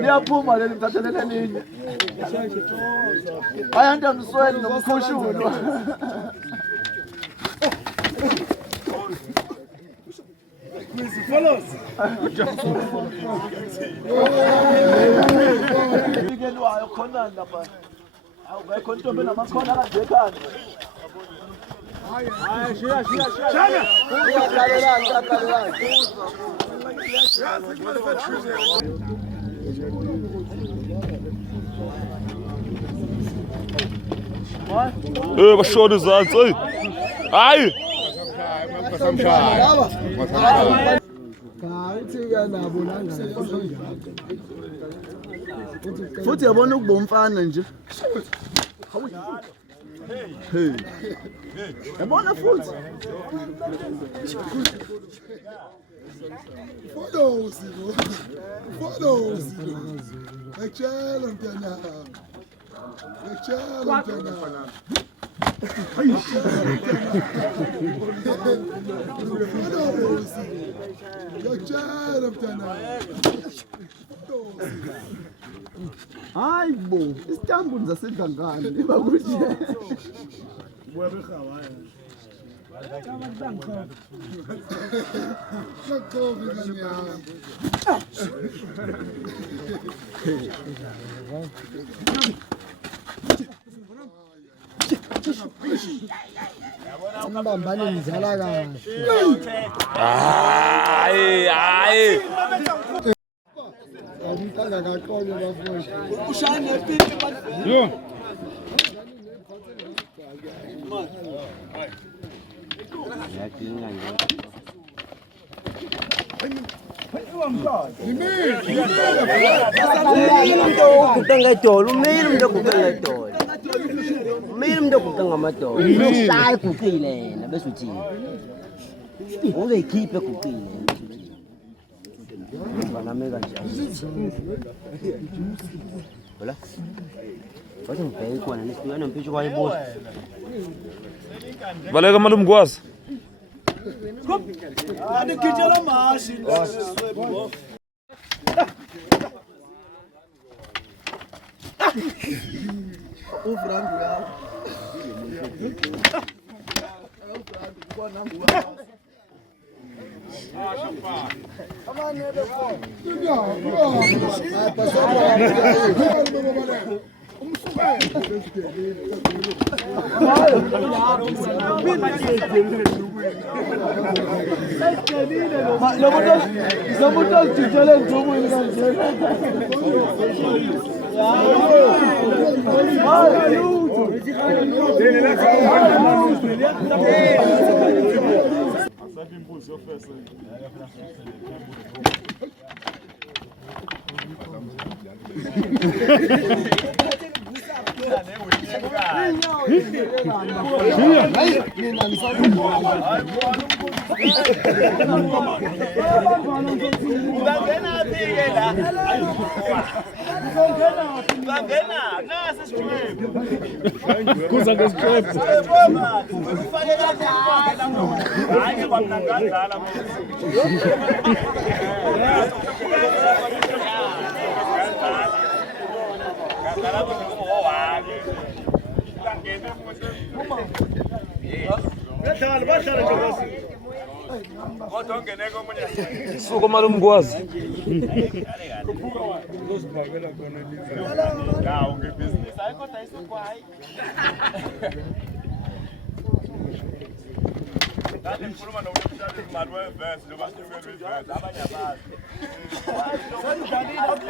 liyaphuma leli mthathelele linye ayanda msweni nomkhoshulo follows ikelwayo khona lapha awukho intombi namakhona kanje ekhanda hayi shiya bashona izantsi hayi futhi yabona ukuba umfana nje hey yabona futhi follows echela mntana hayi bo isitambulu zasedlangane ibakuthi Mbambane nizala kahle. hayi Umntanga kaqonye bafowethu. ushane epipi bathi yo Umile uguqa ngamadolo. Ushaya eguqile yena bese uthini? Ube ikhiphe eguqile. Banameka nje. Hola. Wathi ngibheke khona nisifika nomphitsho kwayibuza. baleka malumgwazi anigijela mashi uvrangu yawo suka malumgwazi